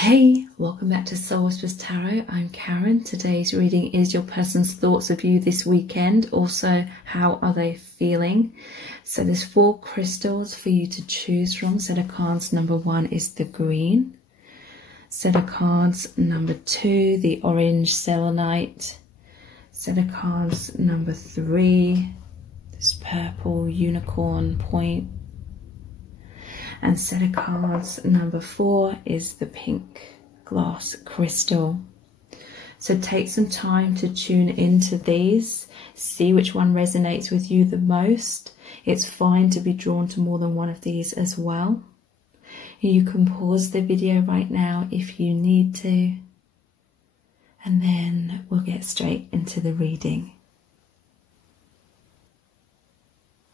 Hey, welcome back to Soul Whispers Tarot. I'm Karen. Today's reading is your person's thoughts of you this weekend. Also, how are they feeling? So there's 4 crystals for you to choose from. Set of cards number 1 is the green. Set of cards number 2, the orange selenite. Set of cards number 3, this purple unicorn point. And set of cards number 4 is the pink glass crystal. So take some time to tune into these, see which one resonates with you the most. It's fine to be drawn to more than one of these as well. You can pause the video right now if you need to, and then we'll get straight into the reading.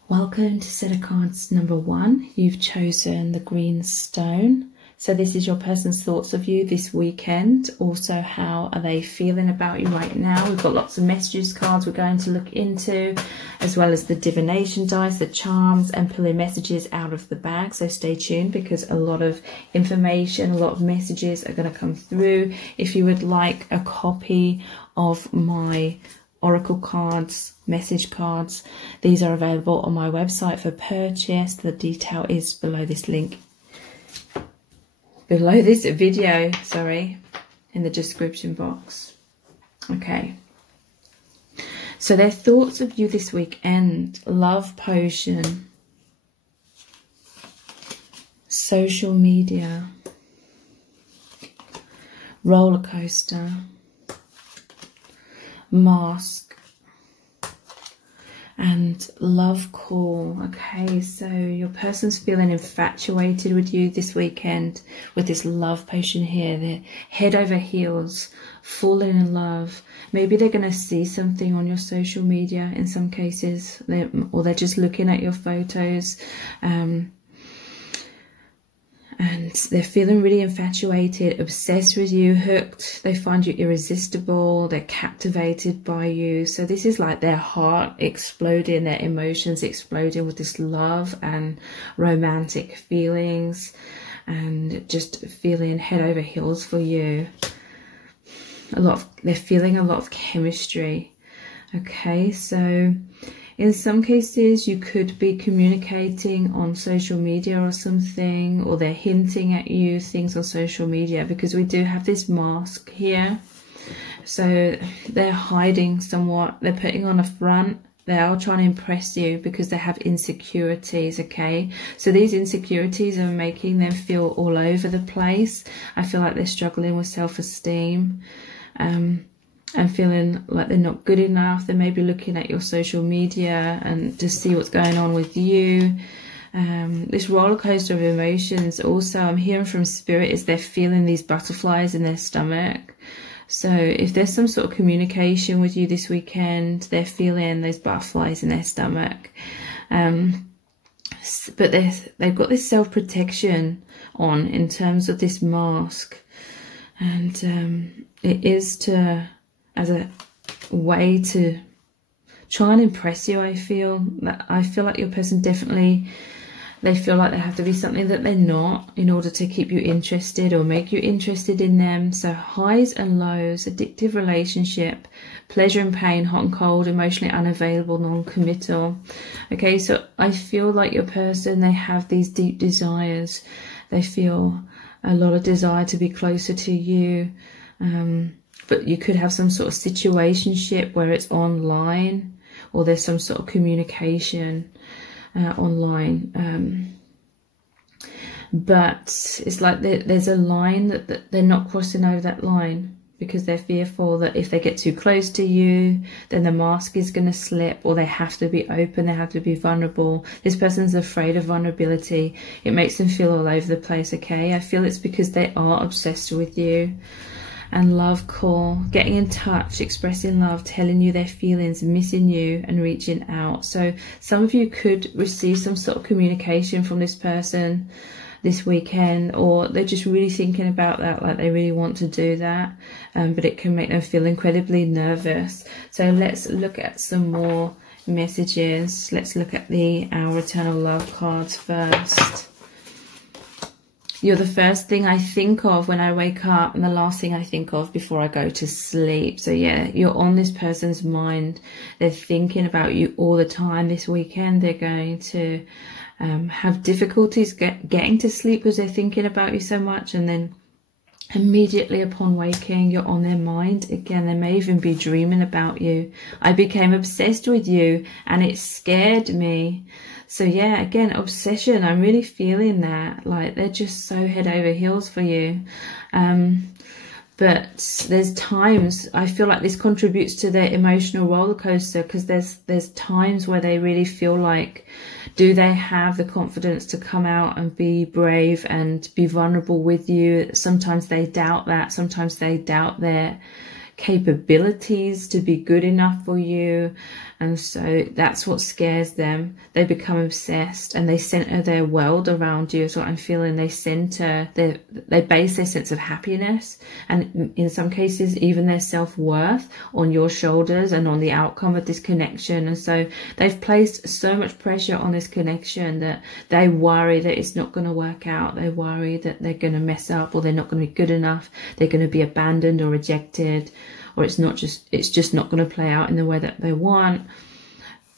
Welcome to set of cards number 1. You've chosen the green stone. So this is your person's thoughts of you this weekend. Also, how are they feeling about you right now? We've got lots of messages cards we're going to look into, as well as the divination dice, the charms, and pulling messages out of the bag. So stay tuned because a lot of information, a lot of messages are going to come through. If you would like a copy of my oracle cards, message cards, these are available on my website for purchase. The detail is below this link, below this video, sorry, in the description box. Okay, so their thoughts of you this weekend: love potion, social media, roller coaster, mask, and love call. Okay, so your person's feeling infatuated with you this weekend with this love potion here. They're head over heels, falling in love. Maybe they're going to see something on your social media in some cases, or they're just looking at your photos. And they're feeling really infatuated, obsessed with you, hooked. They find you irresistible. They're captivated by you. So this is like their heart exploding, their emotions exploding with this love and romantic feelings, and just feeling head over heels for you. They're feeling a lot of chemistry. Okay, so in some cases, you could be communicating on social media or something, or they're hinting at you things on social media, because we do have this mask here. So they're hiding somewhat. They're putting on a front. They are trying to impress you because they have insecurities, okay? So these insecurities are making them feel all over the place. I feel like they're struggling with self-esteem. And feeling like they're not good enough. They may be looking at your social media and to see what's going on with you. This roller coaster of emotions also, I'm hearing from spirit, is they're feeling these butterflies in their stomach. So if there's some sort of communication with you this weekend, they're feeling those butterflies in their stomach. But they've got this self-protection on in terms of this mask. And it is as a way to try and impress you. I feel like your person definitely, they feel like they have to be something that they're not in order to keep you interested or make you interested in them. So highs and lows, addictive relationship, pleasure and pain, hot and cold, emotionally unavailable, non-committal. Okay, so I feel like your person, they have these deep desires. They feel a lot of desire to be closer to you. But you could have some sort of situationship where it's online, or there's some sort of communication online. But it's like there's a line that they're not crossing over that line, because they're fearful that if they get too close to you, then the mask is going to slip, or they have to be open, they have to be vulnerable. This person's afraid of vulnerability. It makes them feel all over the place, okay? I feel it's because they are obsessed with you. And love call, getting in touch, expressing love, telling you their feelings, missing you and reaching out. So some of you could receive some sort of communication from this person this weekend, or they're just really thinking about that, like they really want to do that, but it can make them feel incredibly nervous. So let's look at some more messages. Let's look at the Our Eternal Love cards first. You're the first thing I think of when I wake up and the last thing I think of before I go to sleep. So yeah, you're on this person's mind. They're thinking about you all the time. This weekend they're going to have difficulties getting to sleep because they're thinking about you so much, and then immediately upon waking you're on their mind again. They may even be dreaming about you. I became obsessed with you and it scared me. So yeah, again, obsession. I'm really feeling that, like they're just so head over heels for you. But there's times I feel like this contributes to their emotional roller coaster, because there's times where they really feel like, do they have the confidence to come out and be brave and be vulnerable with you? Sometimes they doubt that. Sometimes they doubt their capabilities to be good enough for you, and so that's what scares them. They become obsessed and they center their world around you, is what I'm feeling. They base their sense of happiness, and in some cases even their self-worth, on your shoulders and on the outcome of this connection. And so they've placed so much pressure on this connection that they worry that it's not going to work out. They worry that they're going to mess up, or they're not going to be good enough. They're going to be abandoned or rejected, or it's just not going to play out in the way that they want.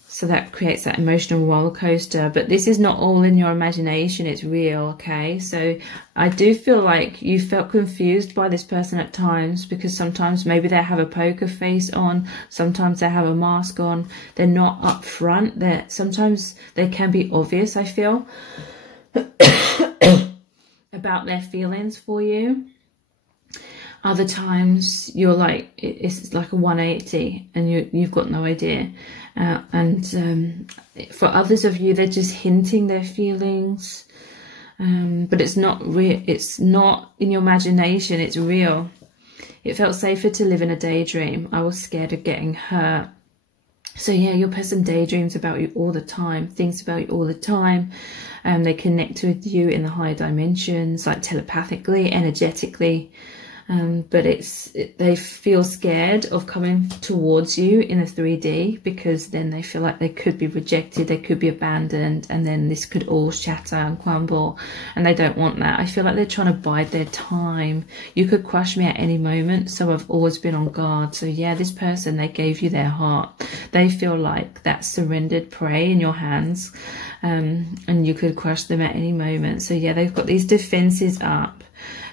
So that creates that emotional roller coaster. But this is not all in your imagination, it's real, okay? So I do feel like you felt confused by this person at times, because sometimes maybe they have a poker face on, sometimes they have a mask on, they're not upfront. Sometimes they can be obvious, I feel, about their feelings for you. Other times you're like, it's like a 180 and you've got no idea. For others of you, they're just hinting their feelings. But it's not real. It's not in your imagination. It's real. It felt safer to live in a daydream. I was scared of getting hurt. So yeah, your person daydreams about you all the time, thinks about you all the time. They connect with you in the higher dimensions, like telepathically, energetically. But they feel scared of coming towards you in a 3D, because then they feel like they could be rejected, they could be abandoned, and then this could all shatter and crumble, and they don't want that. I feel like they're trying to bide their time. You could crush me at any moment, so I've always been on guard. So yeah, this person, they gave you their heart. They feel like that surrendered prey in your hands, and you could crush them at any moment. So yeah, they've got these defenses up.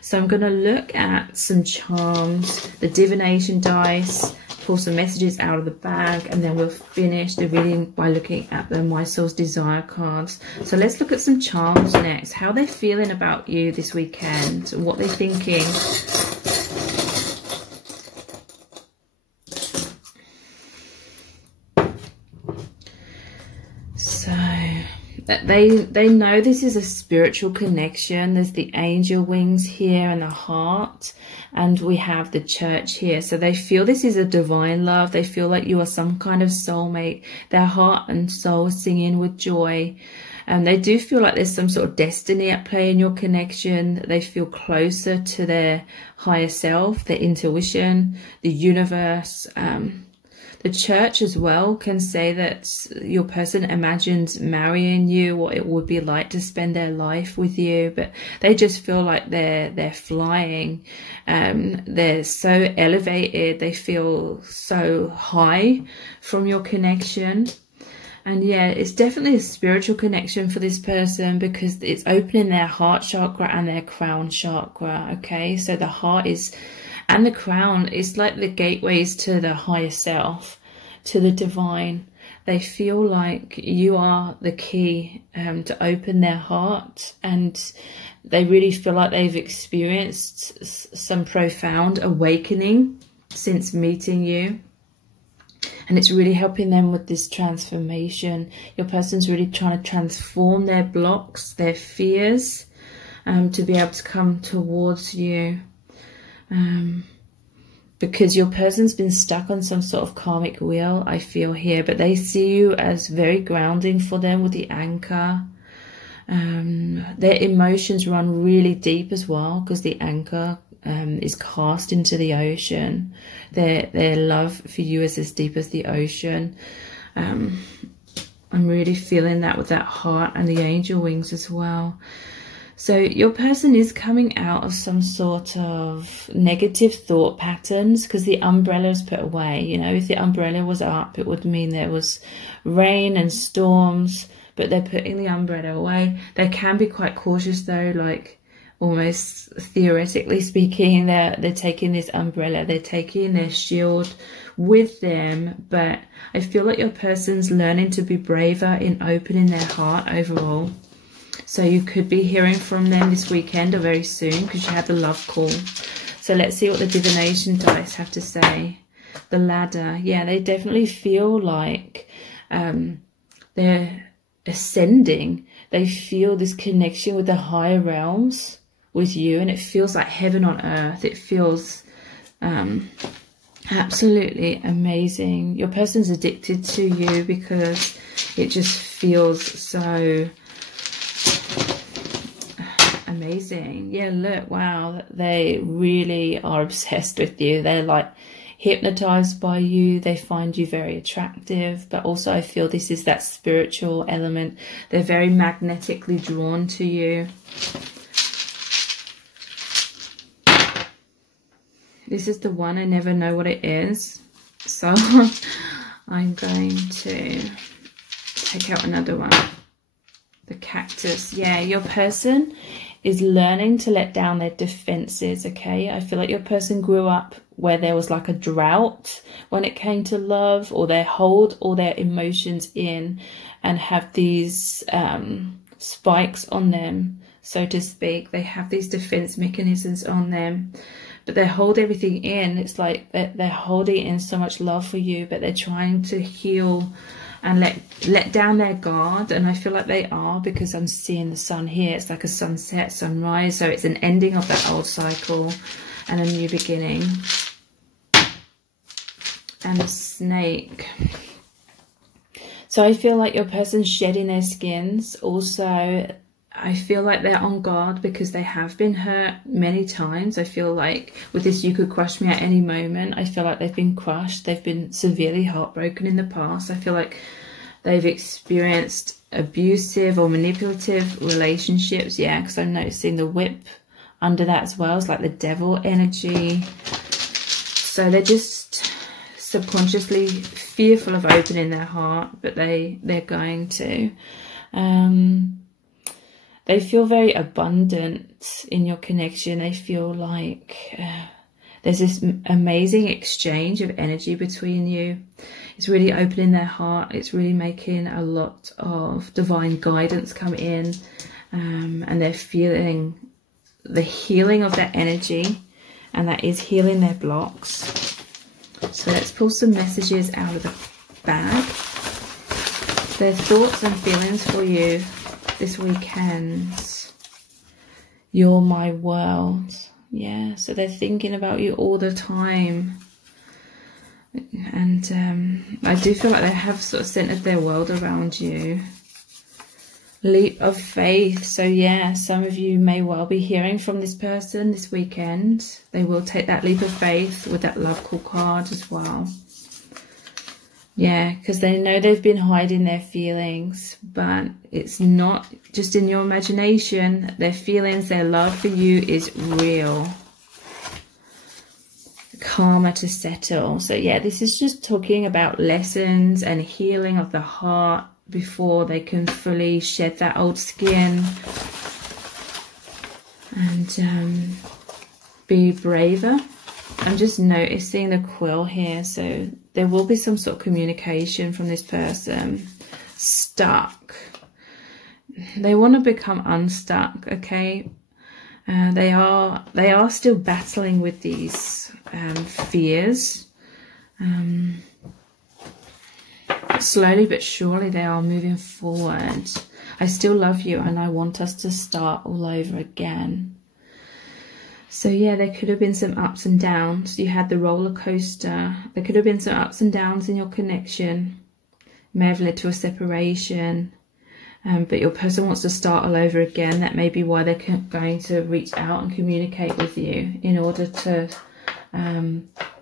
So I'm going to look at some charms, the divination dice, pull some messages out of the bag, and then we'll finish the reading by looking at the My Soul's Desire cards. So let's look at some charms next. How they're feeling about you this weekend, what they're thinking. They know this is a spiritual connection. There's the angel wings here and the heart, and we have the church here. So they feel this is a divine love. They feel like you are some kind of soulmate. Their heart and soul singing with joy. And they do feel like there's some sort of destiny at play in your connection. They feel closer to their higher self, their intuition, the universe. The church as well can say that your person imagines marrying you, what it would be like to spend their life with you, but they just feel like they're flying. They're so elevated. They feel so high from your connection. And yeah, it's definitely a spiritual connection for this person, because it's opening their heart chakra and their crown chakra. Okay, so the heart and the crown is like the gateways to the higher self, to the divine. They feel like you are the key to open their heart, and they really feel like they've experienced some profound awakening since meeting you. And it's really helping them with this transformation. Your person's really trying to transform their blocks, their fears, to be able to come towards you. Because your person's been stuck on some sort of karmic wheel, I feel here. But they see you as very grounding for them with the anchor. Their emotions run really deep as well, because the anchor is cast into the ocean. Their love for you is as deep as the ocean. I'm really feeling that with that heart and the angel wings as well. So your person is coming out of some sort of negative thought patterns, because the umbrella is put away. You know, if the umbrella was up, it would mean there was rain and storms, but they're putting the umbrella away. They can be quite cautious though, like almost theoretically speaking, they're taking this umbrella, they're taking their shield with them. But I feel like your person's learning to be braver in opening their heart overall. So you could be hearing from them this weekend or very soon, because you had the love call. So let's see what the divination dice have to say. The ladder. Yeah, they definitely feel like they're ascending. They feel this connection with the higher realms with you, and it feels like heaven on earth. It feels absolutely amazing. Your person's addicted to you because it just feels so amazing. Yeah, look, wow, they really are obsessed with you. They're like hypnotized by you. They find you very attractive, but also I feel this is that spiritual element. They're very magnetically drawn to you. This is the one. I never know what it is, so I'm going to take out another one. The cactus. Yeah, your person is learning to let down their defenses, okay? I feel like your person grew up where there was like a drought when it came to love, or they hold all their emotions in and have these spikes on them, so to speak. They have these defense mechanisms on them, but they hold everything in. It's like they're holding in so much love for you, but they're trying to heal and let down their guard. And I feel like they are, because I'm seeing the sun here. It's like a sunset, sunrise. So it's an ending of that old cycle and a new beginning. And the snake. So I feel like your person's shedding their skins. Also, I feel like they're on guard because they have been hurt many times. I feel like with this, you could crush me at any moment. I feel like they've been crushed. They've been severely heartbroken in the past. I feel like they've experienced abusive or manipulative relationships. Yeah, because I'm noticing the whip under that as well. It's like the devil energy. So they're just subconsciously fearful of opening their heart, but they're going to. They feel very abundant in your connection. They feel like there's this amazing exchange of energy between you. It's really opening their heart. It's really making a lot of divine guidance come in. And they're feeling the healing of that energy. And that is healing their blocks. So let's pull some messages out of the bag. Their thoughts and feelings for you this weekend. You're my world. Yeah, so they're thinking about you all the time. And I do feel like they have sort of centered their world around you. Leap of faith. So yeah, some of you may well be hearing from this person this weekend. They will take that leap of faith with that love call card as well. Yeah, because they know they've been hiding their feelings, but it's not just in your imagination. Their feelings, their love for you is real. Karma to settle. So yeah, this is just talking about lessons and healing of the heart before they can fully shed that old skin and be braver. I'm just noticing the quill here, so there will be some sort of communication from this person. Stuck. They want to become unstuck, okay? They are still battling with these fears. Slowly but surely they are moving forward. I still love you and I want us to start all over again. So yeah, there could have been some ups and downs. You had the roller coaster. There could have been some ups and downs in your connection. May have led to a separation. But your person wants to start all over again. That may be why they're going to reach out and communicate with you in order to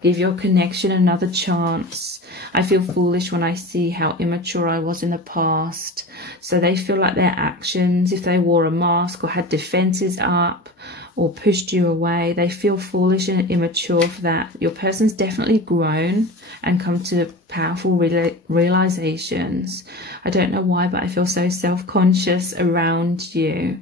Give your connection another chance. I feel foolish when I see how immature I was in the past. So they feel like their actions, if they wore a mask or had defenses up or pushed you away, they feel foolish and immature for that. Your person's definitely grown and come to powerful realizations. I don't know why, but I feel so self-conscious around you.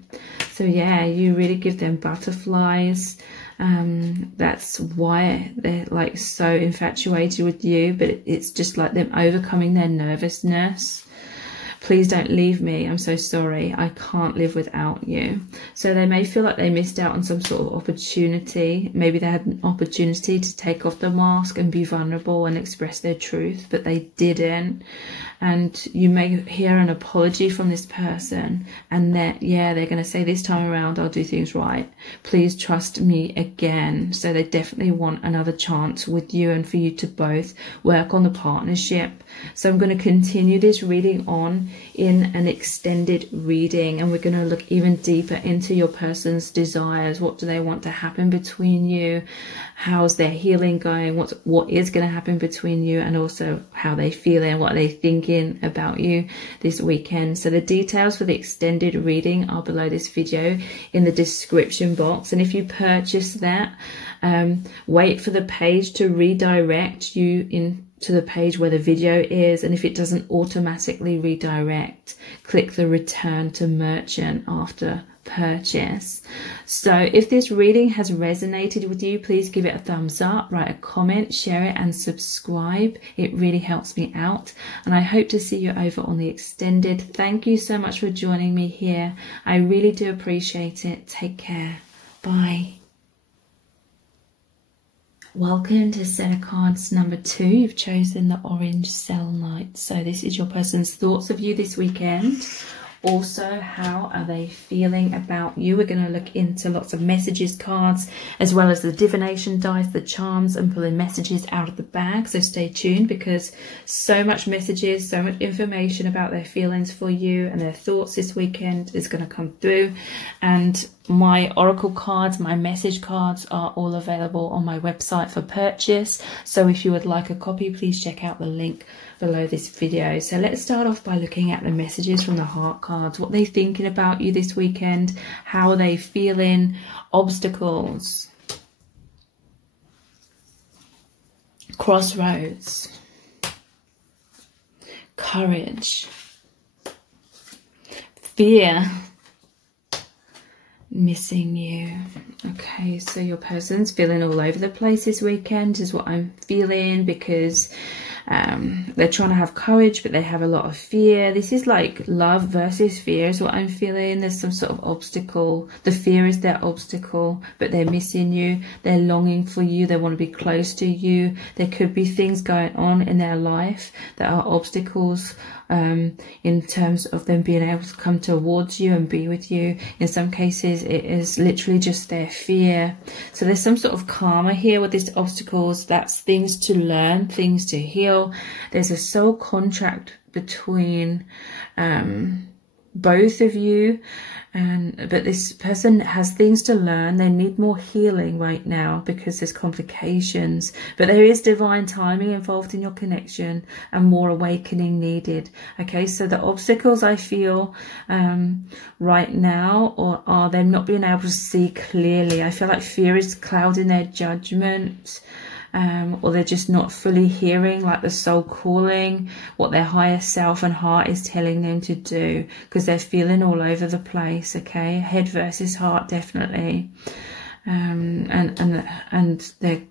So yeah, you really give them butterflies. That's why they're like so infatuated with you, but it's just like them overcoming their nervousness. Please don't leave me. I'm so sorry. I can't live without you. So they may feel like they missed out on some sort of opportunity. Maybe they had an opportunity to take off the mask and be vulnerable and express their truth, but they didn't. And you may hear an apology from this person, and that, yeah, they're going to say, this time around, I'll do things right. Please trust me again. So they definitely want another chance with you and for you to both work on the partnership. So I'm going to continue this reading on in an extended reading, and we're going to look even deeper into your person's desires. What do they want to happen between you? How's their healing going? What is going to happen between you, and also how they feel and what they thinking about you this weekend. So the details for the extended reading are below this video in the description box, and if you purchase that, wait for the page to redirect you into the page where the video is, and if it doesn't automatically redirect, click the return to merchant after purchase. So if this reading has resonated with you, please give it a thumbs up, write a comment, share it and subscribe. It really helps me out, and I hope to see you over on the extended. Thank you so much for joining me here. I really do appreciate it. Take care. Bye. Welcome to set of cards number 2. You've chosen the orange selenite. So this is your person's thoughts of you this weekend. Also, how are they feeling about you? We're going to look into lots of messages cards, as well as the divination dice, the charms, and pulling messages out of the bag. So stay tuned, because so much messages, so much information about their feelings for you and their thoughts this weekend is going to come through. And my oracle cards, my message cards are all available on my website for purchase. So if you would like a copy, please check out the link below this video. So let's start off by looking at the messages from the heart cards. What they're thinking about you this weekend, how are they feeling, obstacles, crossroads, courage, fear, missing you. Okay, so your person's feeling all over the place this weekend is what I'm feeling, because they're trying to have courage, but they have a lot of fear. This is like love versus fear is what I'm feeling. There's some sort of obstacle. The fear is their obstacle, but they're missing you. They're longing for you. They want to be close to you. There could be things going on in their life that are obstacles in terms of them being able to come towards you and be with you. In some cases, it is literally just their fear. So there's some sort of karma here with these obstacles. That's things to learn, things to heal. There's a soul contract between both of you, but this person has things to learn. They need more healing right now because there's complications, but there is divine timing involved in your connection and more awakening needed. Okay, so the obstacles I feel right now are them not being able to see clearly. I feel like fear is clouding their judgment. Or they're just not fully hearing like the soul calling, what their higher self and heart is telling them to do, because they're feeling all over the place. Okay, head versus heart, definitely. And their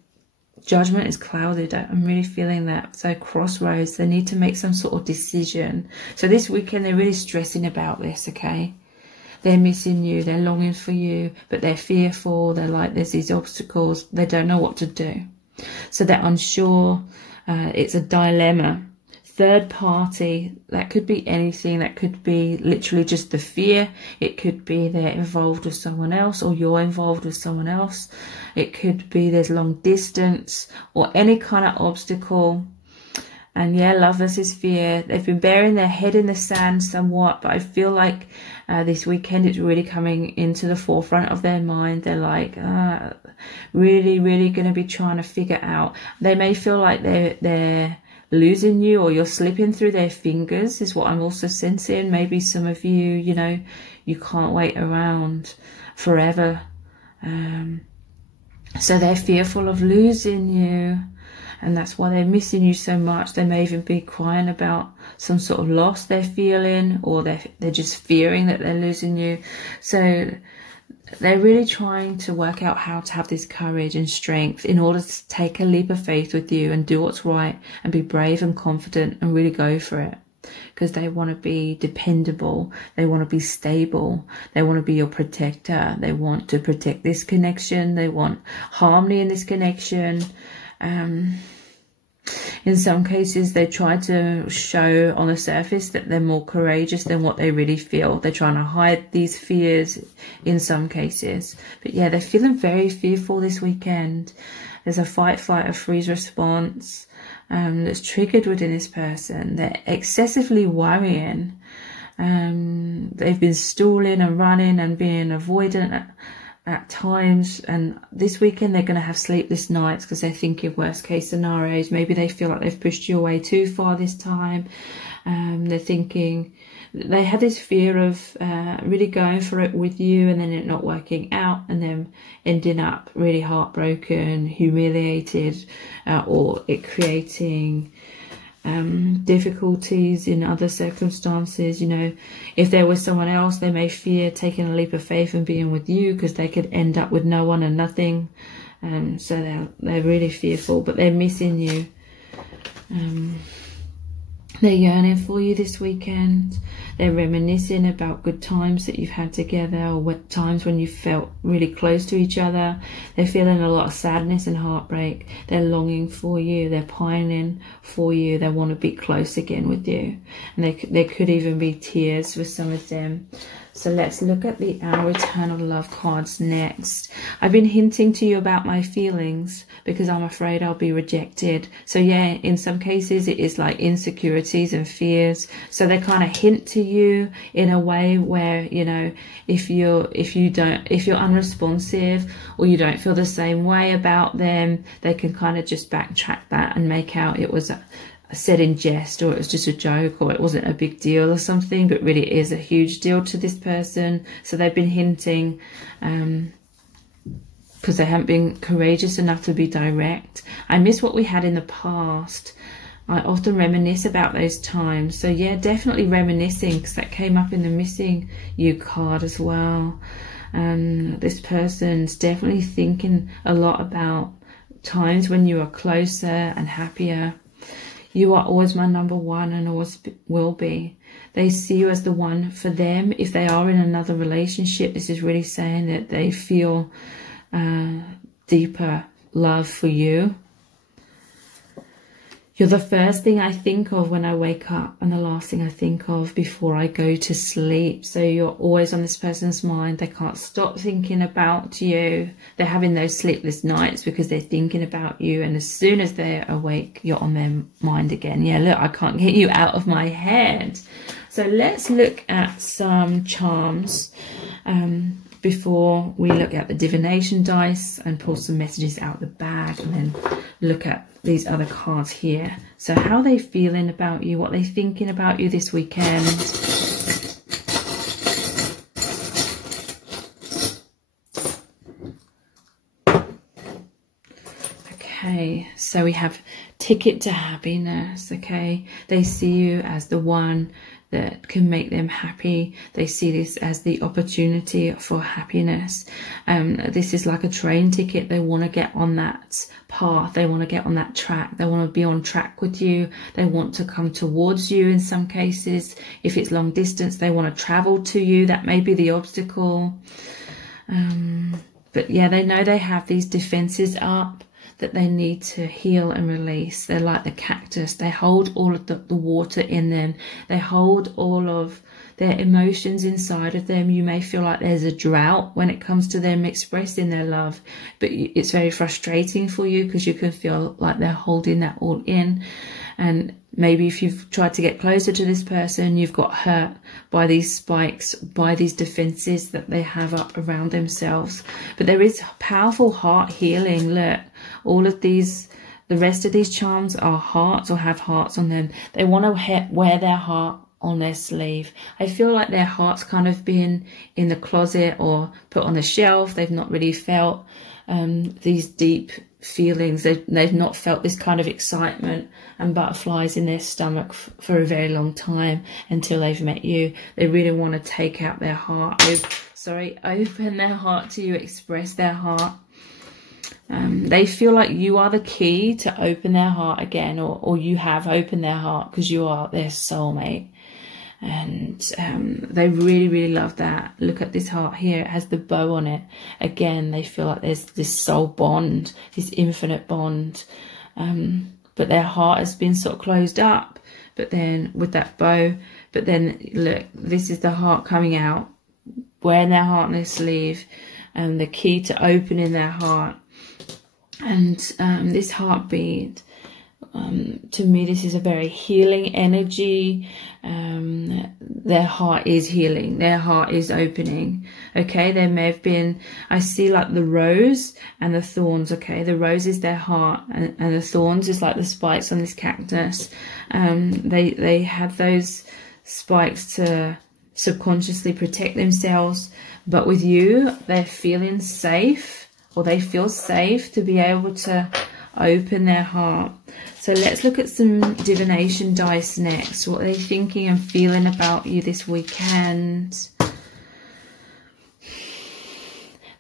judgment is clouded. I'm really feeling that. So crossroads, they need to make some sort of decision. So this weekend they're really stressing about this. Okay, they're missing you, they're longing for you, but they're fearful. They're like, there's these obstacles, they don't know what to do. So they're unsure. It's a dilemma. Third party, that could be anything. That could be literally just the fear. It could be they're involved with someone else, or you're involved with someone else. It could be there's long distance or any kind of obstacle. And yeah, love versus fear. They've been burying their head in the sand somewhat, but I feel like this weekend it's really coming into the forefront of their mind. They're like really, really going to be trying to figure out. They may feel like they're losing you, or you're slipping through their fingers, is what I'm also sensing. Maybe some of you, you know, you can't wait around forever. So they're fearful of losing you. And that's why they're missing you so much. They may even be crying about some sort of loss they're feeling, or they're just fearing that they're losing you. So they're really trying to work out how to have this courage and strength in order to take a leap of faith with you and do what's right and be brave and confident and really go for it. Because they want to be dependable, they want to be stable, they want to be your protector, they want to protect this connection, they want harmony in this connection. In some cases, they try to show on the surface that they're more courageous than what they really feel. They're trying to hide these fears in some cases. But yeah, they're feeling very fearful this weekend. There's a fight, flight, or freeze response that's triggered within this person. They're excessively worrying. They've been stalling and running and being avoidant at times, and this weekend they're going to have sleepless nights because they're thinking worst case scenarios. Maybe they feel like they've pushed you away too far this time. They're thinking, they have this fear of really going for it with you and then it not working out, and then ending up really heartbroken, humiliated, or it creating difficulties in other circumstances. You know, if there was someone else, they may fear taking a leap of faith and being with you because they could end up with no one and nothing. So they're really fearful, but they're missing you. They're yearning for you this weekend. They're reminiscing about good times that you've had together, or times when you felt really close to each other. They're feeling a lot of sadness and heartbreak. They're longing for you. They're pining for you. They want to be close again with you. And there could even be tears with some of them. So let's look at the Our Eternal Love cards next. I've been hinting to you about my feelings because I'm afraid I'll be rejected. So yeah, in some cases it is like insecurities and fears. So they kind of hint to you in a way where, you know, if you're unresponsive or you don't feel the same way about them, they can kind of just backtrack that and make out it was said in jest, or it was just a joke, or it wasn't a big deal or something, but really it is a huge deal to this person. So they've been hinting because they haven't been courageous enough to be direct. I miss what we had in the past. I often reminisce about those times. So yeah, definitely reminiscing, because that came up in the missing you card as well. This person's definitely thinking a lot about times when you are closer and happier. You are always my number one and always will be. They see you as the one for them. If they are in another relationship, this is really saying that they feel deeper love for you. You're the first thing I think of when I wake up and the last thing I think of before I go to sleep. So you're always on this person's mind. They can't stop thinking about you. They're having those sleepless nights because they're thinking about you. And as soon as they're awake, you're on their mind again. Yeah, look, I can't get you out of my head. So let's look at some charms before we look at the divination dice and pull some messages out the bag, and then look at these other cards here. So how are they feeling about you? What are they thinking about you this weekend? Okay, so we have ticket to happiness. Okay, they see you as the one that can make them happy. They see this as the opportunity for happiness. This is like a train ticket. They want to get on that path. They want to get on that track. They want to be on track with you. They want to come towards you in some cases. If it's long distance, they want to travel to you. That may be the obstacle. But yeah, they know they have these defenses up that they need to heal and release. They're like the cactus. They hold all of the water in them. They hold all of their emotions inside of them. You may feel like there's a drought when it comes to them expressing their love, but it's very frustrating for you because you can feel like they're holding that all in. And maybe if you've tried to get closer to this person, you've got hurt by these spikes, by these defenses that they have up around themselves. But there is powerful heart healing. Look, all of these, the rest of these charms are hearts or have hearts on them. They want to wear their heart on their sleeve. I feel like their heart's kind of been in the closet or put on the shelf. They've not really felt these deep feelings. They've not felt this kind of excitement and butterflies in their stomach for a very long time until they've met you. They really want to take out their heart, open their heart to you, express their heart. They feel like you are the key to open their heart again, or you have opened their heart because you are their soulmate. And they really, really love that. Look at this heart here. It has the bow on it. Again, they feel like there's this soul bond, this infinite bond. But their heart has been sort of closed up. But then with that bow, but then look, this is the heart coming out, wearing their heart on their sleeve, and the key to opening their heart. And this heartbeat, to me, this is a very healing energy. Their heart is healing. Their heart is opening. Okay, there may have been, I see like the rose and the thorns. Okay, the rose is their heart, and the thorns is like the spikes on this cactus. They have those spikes to subconsciously protect themselves. But with you, they're feeling safe, or they feel safe to be able to open their heart. So let's look at some divination dice next. What are they thinking and feeling about you this weekend?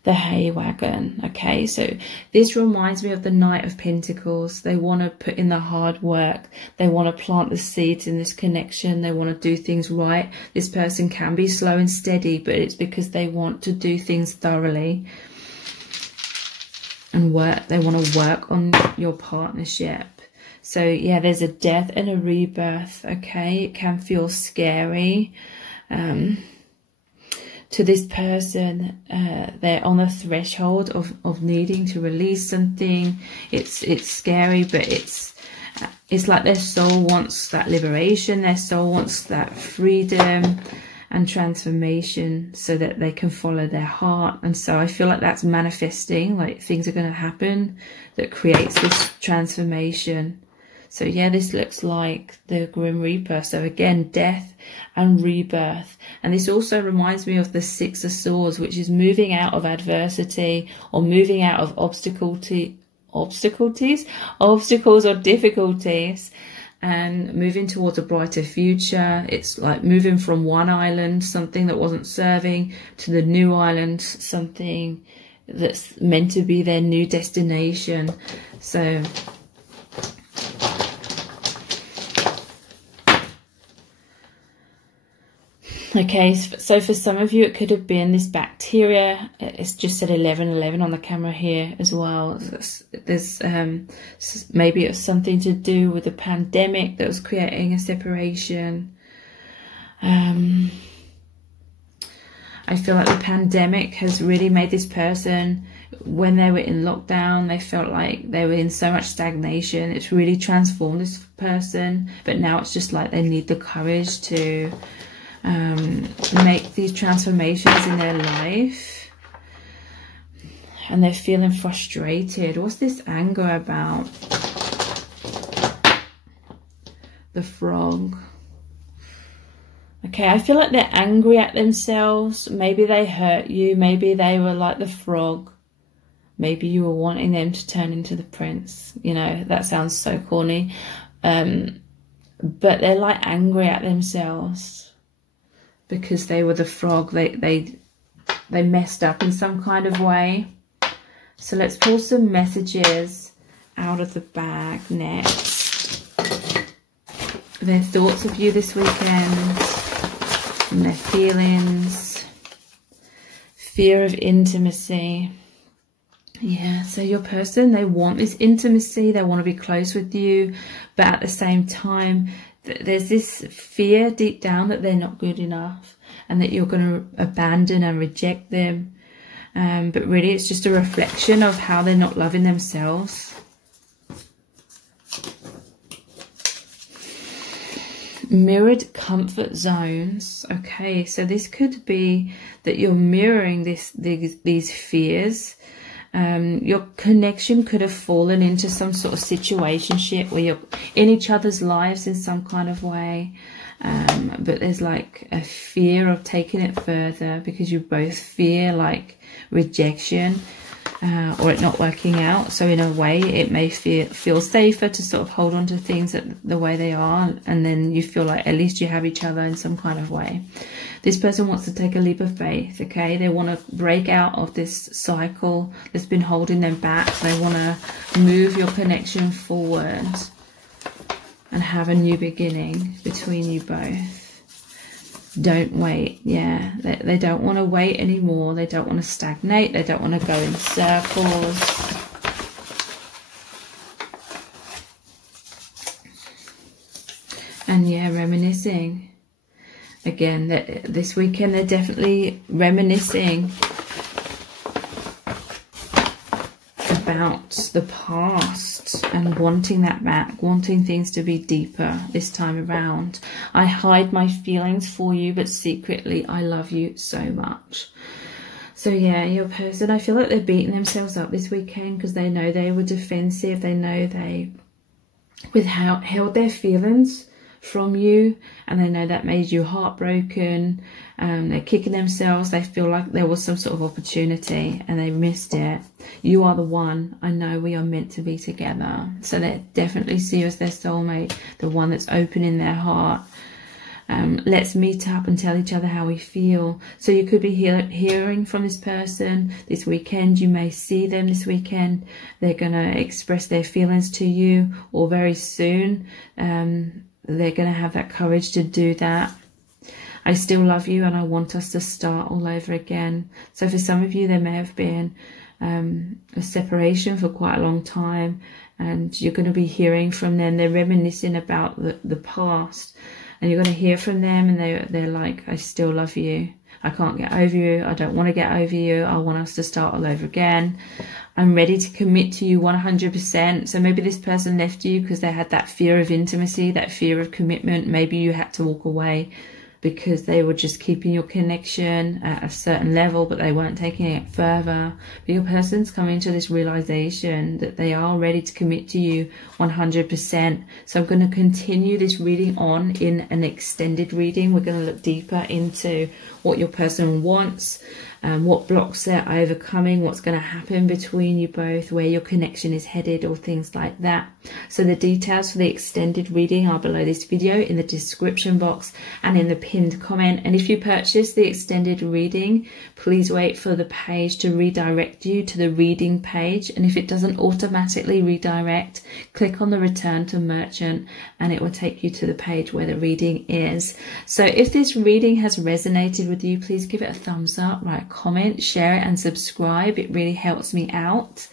The hay wagon. Okay, so this reminds me of the Knight of Pentacles. They want to put in the hard work. They want to plant the seeds in this connection. They want to do things right. This person can be slow and steady, but it's because they want to do things thoroughly and work. They want to work on your partnership. So yeah, there's a death and a rebirth. Okay, it can feel scary to this person. They're on the threshold of needing to release something. It's scary, but it's like their soul wants that liberation. Their soul wants that freedom and transformation so that they can follow their heart. And so I feel like that's manifesting, like things are going to happen that creates this transformation. So yeah, this looks like the Grim Reaper. So again, death and rebirth. And this also reminds me of the Six of Swords, which is moving out of adversity or moving out of obstacles or difficulties, and moving towards a brighter future. It's like moving from one island, something that wasn't serving, to the new island, something that's meant to be their new destination. So okay, so for some of you, it could have been this bacteria. It's just said 1111 on the camera here as well. There's maybe it was something to do with the pandemic that was creating a separation. I feel like the pandemic has really made this person, when they were in lockdown, they felt like they were in so much stagnation. It's really transformed this person, but now it's just like they need the courage to make these transformations in their life, and they're feeling frustrated. What's this anger about? The frog. Okay, I feel like they're angry at themselves. Maybe they hurt you. Maybe they were like the frog. Maybe you were wanting them to turn into the prince. You know, that sounds so corny. But they're like angry at themselves because they were the frog. They messed up in some kind of way. So let's pull some messages out of the bag next. Their thoughts of you this weekend, and their feelings. Fear of intimacy. Yeah, so your person, they want this intimacy. They want to be close with you, but at the same time, there's this fear deep down that they're not good enough and that you're going to abandon and reject them. But really it's just a reflection of how they're not loving themselves. Mirrored comfort zones. Okay, so this could be that you're mirroring these fears. Your connection could have fallen into some sort of situationship where you're in each other's lives in some kind of way. But there's like a fear of taking it further because you both fear like rejection or it not working out. So in a way it may feel safer to sort of hold on to things the way they are, and then you feel like at least you have each other in some kind of way. This person wants to take a leap of faith, okay? They want to break out of this cycle that's been holding them back. They want to move your connection forward and have a new beginning between you both. Don't wait. Yeah, they don't want to wait anymore. They don't want to stagnate. They don't want to go in circles. And yeah, reminiscing. Again, this weekend they're definitely reminiscing about the past and wanting that back, wanting things to be deeper this time around. I hide my feelings for you, but secretly I love you so much. So yeah, your person, I feel like they're beating themselves up this weekend because they know they were defensive. They know they held their feelings from you, and they know that made you heartbroken. They're kicking themselves. They feel like there was some sort of opportunity and they missed it. You are the one. I know we are meant to be together. So they definitely see you as their soulmate, the one that's opening their heart. Let's meet up and tell each other how we feel. So you could be hearing from this person this weekend. You may see them this weekend. They're going to express their feelings to you, or very soon they're going to have that courage to do that. I still love you and I want us to start all over again. So for some of you, there may have been a separation for quite a long time, and you're going to be hearing from them. They're reminiscing about the past, and you're going to hear from them, and they're like, I still love you. I can't get over you. I don't want to get over you. I want us to start all over again. I'm ready to commit to you 100%. So maybe this person left you because they had that fear of intimacy, that fear of commitment. Maybe you had to walk away because they were just keeping your connection at a certain level, but they weren't taking it further. But your person's coming to this realization that they are ready to commit to you 100%. So I'm going to continue this reading on in an extended reading. We're going to look deeper into what your person wants, what blocks they're overcoming, what's going to happen between you both, where your connection is headed, or things like that. So the details for the extended reading are below this video in the description box and in the pinned comment. And if you purchase the extended reading, please wait for the page to redirect you to the reading page. And if it doesn't automatically redirect, click on the return to merchant and it will take you to the page where the reading is. So if this reading has resonated with you, please give it a thumbs up, write a comment, share it and subscribe. It really helps me out.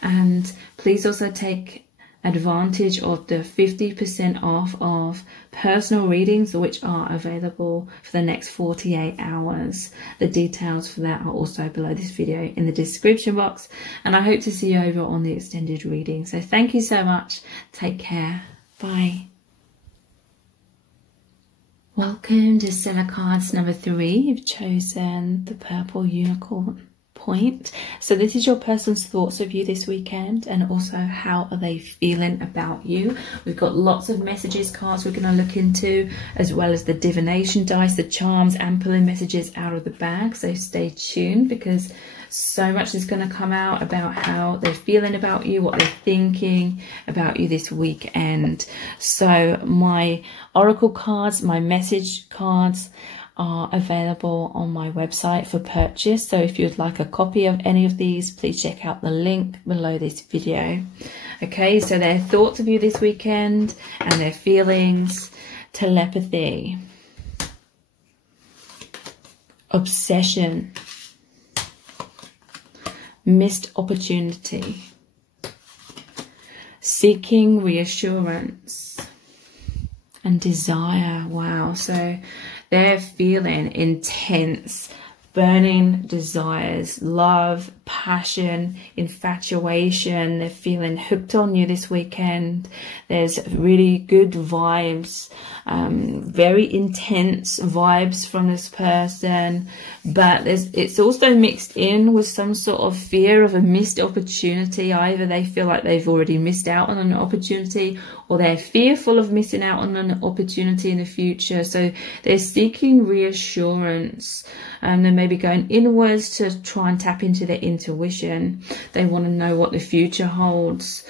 And please also take advantage of the 50% off of personal readings, which are available for the next 48 hours. The details for that are also below this video in the description box, and I hope to see you over on the extended reading. So thank you so much. Take care. Bye. Welcome to Stellar Cards number 3. You've chosen the purple unicorn point. So this is your person's thoughts of you this weekend, and also how are they feeling about you. We've got lots of messages cards we're going to look into, as well as the divination dice, the charms, and pulling messages out of the bag. So stay tuned, because so much is going to come out about how they're feeling about you, what they're thinking about you this weekend. So my oracle cards, my message cards, are available on my website for purchase. So if you'd like a copy of any of these, please check out the link below this video. Okay, so their thoughts of you this weekend and their feelings. Telepathy, obsession, missed opportunity, seeking reassurance, and desire. Wow. So they're feeling intense, burning desires, love, passion, infatuation. They're feeling hooked on you this weekend. There's really good vibes, very intense vibes from this person, but it's also mixed in with some sort of fear of a missed opportunity. Either they feel like they've already missed out on an opportunity, or they're fearful of missing out on an opportunity in the future. So they're seeking reassurance, and they're maybe going inwards to try and tap into their intuition. They want to know what the future holds.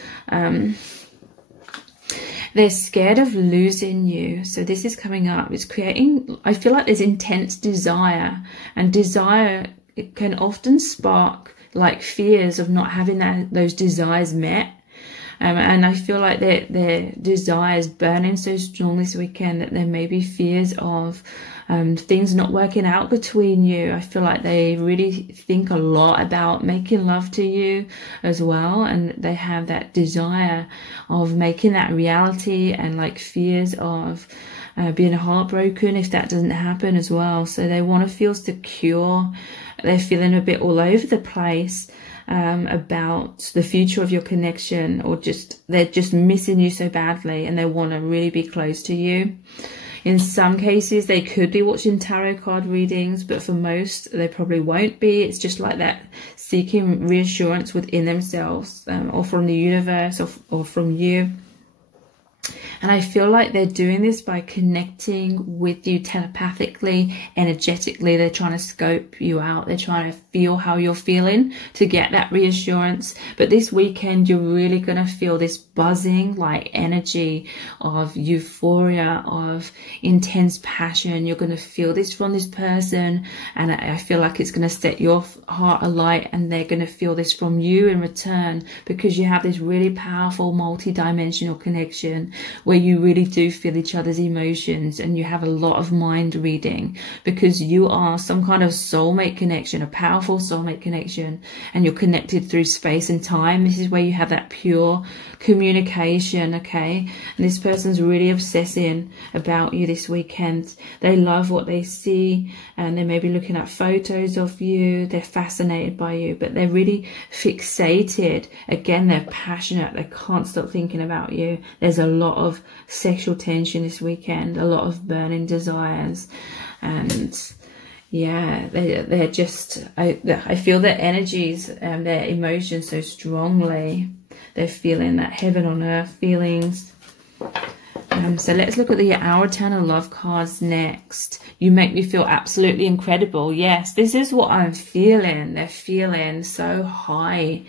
They're scared of losing you. So this is coming up. It's creating, I feel like there's intense desire, and desire, it can often spark like fears of not having those desires met. And I feel like their desires burning so strong this weekend that there may be fears of things not working out between you. I feel like they really think a lot about making love to you as well, and they have that desire of making that reality, and like fears of being heartbroken if that doesn't happen as well. So they want to feel secure. They're feeling a bit all over the place about the future of your connection, or they're just missing you so badly, and they want to really be close to you. In some cases, they could be watching tarot card readings, but for most, they probably won't be. It's just like that, seeking reassurance within themselves, or from the universe, or from you. And I feel like they're doing this by connecting with you telepathically, energetically. They're trying to scope you out. They're trying to feel how you're feeling to get that reassurance. But this weekend, you're really going to feel this buzzing, like energy of euphoria, of intense passion. You're going to feel this from this person. And I feel like it's going to set your heart alight, and they're going to feel this from you in return, because you have this really powerful multi-dimensional connection where you really do feel each other's emotions, and you have a lot of mind reading, because you are some kind of soulmate connection, a powerful soulmate connection, and you're connected through space and time. This is where you have that pure communication, okay? And this person's really obsessing about you this weekend. They love what they see, and they may be looking at photos of you. They're fascinated by you, but they're really fixated. Again, they're passionate. They can't stop thinking about you. There's a lot of sexual tension this weekend, a lot of burning desires, and yeah, they're just, I feel their energies and their emotions so strongly. They're feeling that heaven on earth feelings. So let's look at the Hour Tenor Love cards next. You make me feel absolutely incredible. Yes, this is what I'm feeling. They're feeling so high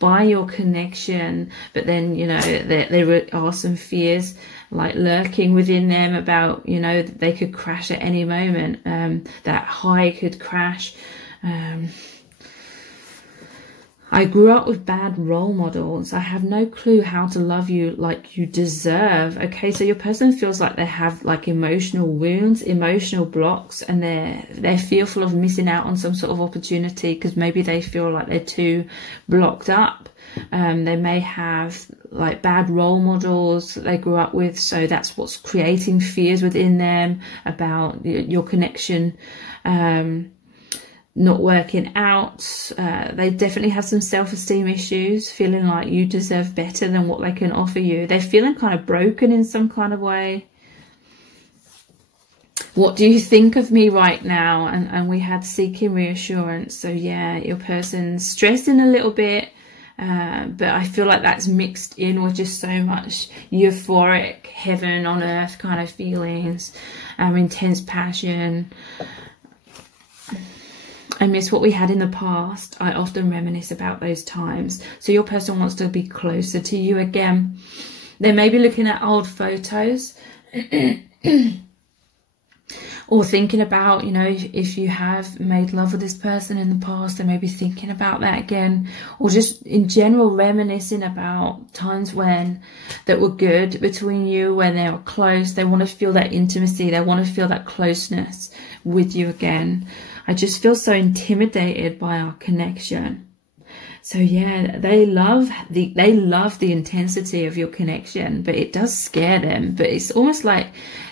by your connection, but then, you know, there are some fears like lurking within them about, you know, they could crash at any moment. That high could crash. I grew up with bad role models. I have no clue how to love you like you deserve. Okay, so your person feels like they have like emotional wounds, emotional blocks, and they're fearful of missing out on some sort of opportunity, because maybe they feel like they're too blocked up. They may have like bad role models that they grew up with, so that's what's creating fears within them about your connection not working out. They definitely have some self-esteem issues, feeling like you deserve better than what they can offer you. They're feeling kind of broken in some kind of way. What do you think of me right now? And we had seeking reassurance. So yeah, your person's stressing a little bit, but I feel like that's mixed in with just so much euphoric, heaven on earth kind of feelings, intense passion. I miss what we had in the past. I often reminisce about those times. So your person wants to be closer to you again. They may be looking at old photos or thinking about, you know, if you have made love with this person in the past, they may be thinking about that again, or just in general reminiscing about times that were good between you, when they were close. They want to feel that intimacy. They want to feel that closeness with you again. I just feel so intimidated by our connection. So yeah, they love the intensity of your connection, but it does scare them. But it's almost like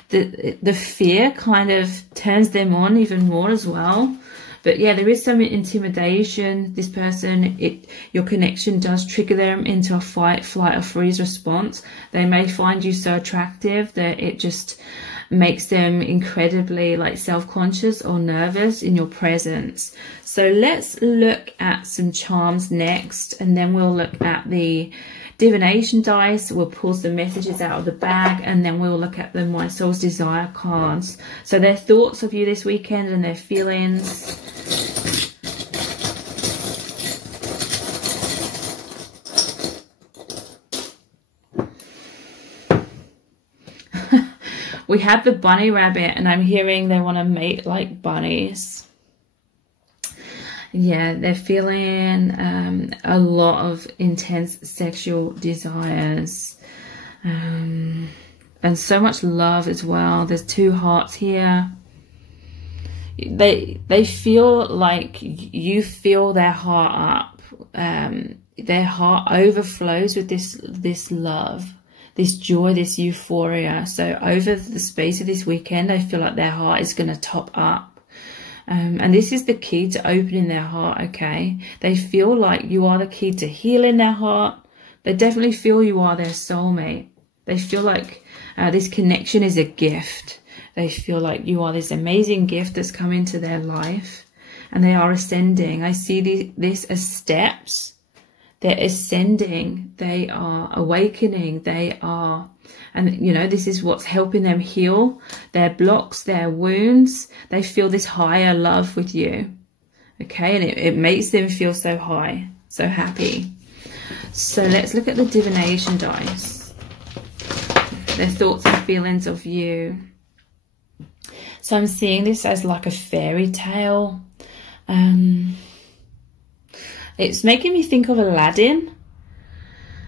the fear kind of turns them on even more as well. But yeah, there is some intimidation. This person, your connection does trigger them into a fight, flight, or freeze response. They may find you so attractive that it just makes them incredibly like self-conscious or nervous in your presence. So let's look at some charms next, and then we'll look at the divination dice. We'll pull some messages out of the bag, and then we'll look at the My Soul's Desire cards. So their thoughts of you this weekend and their feelings. We have the bunny rabbit, and I'm hearing they want to mate like bunnies. Yeah, they're feeling a lot of intense sexual desires. And so much love as well. There's 2 hearts here. They feel like you fill their heart up. Their heart overflows with this love, this joy, this euphoria. So over the space of this weekend, I feel like their heart is going to top up. And this is the key to opening their heart, okay? They feel like you are the key to healing their heart. They definitely feel you are their soulmate. They feel like this connection is a gift. They feel like you are this amazing gift that's come into their life. And they are ascending. I see this as steps. They're ascending. They are awakening. They are... And, you know, this is what's helping them heal their blocks, their wounds. They feel this higher love with you. Okay, and it makes them feel so high, so happy. So let's look at the divination dice. Their thoughts and feelings of you. So I'm seeing this as like a fairy tale. It's making me think of Aladdin.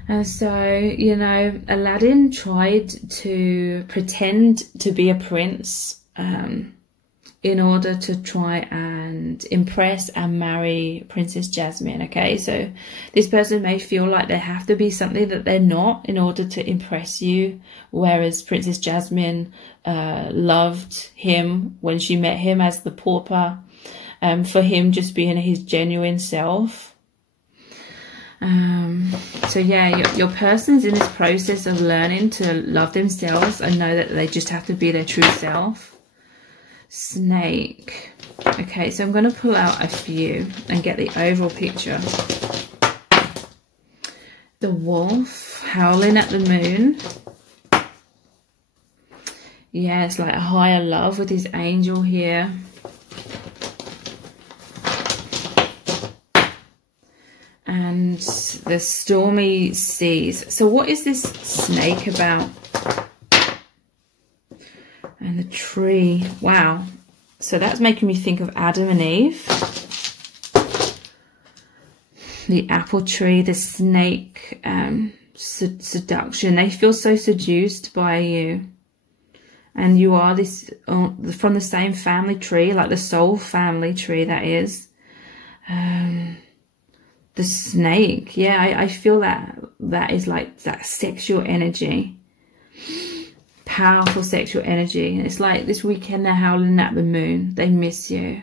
And so, you know, Aladdin tried to pretend to be a prince in order to try and impress and marry Princess Jasmine, okay? So this person may feel like they have to be something that they're not in order to impress you, whereas Princess Jasmine loved him when she met him as the pauper, for him just being his genuine self. So yeah, your person's in this process of learning to love themselves and know that they just have to be their true self. Snake. Okay, so I'm going to pull out a few and get the overall picture. The wolf howling at the moon. Yeah, it's like a higher love with his angel here. And the stormy seas. So what is this snake about? And the tree. Wow. So that's making me think of Adam and Eve. The apple tree, the snake, seduction. They feel so seduced by you. And you are this from the same family tree, like the soul family tree, that is. The snake, yeah, I feel that is like that sexual energy. Powerful sexual energy. It's like this weekend they're howling at the moon. They miss you.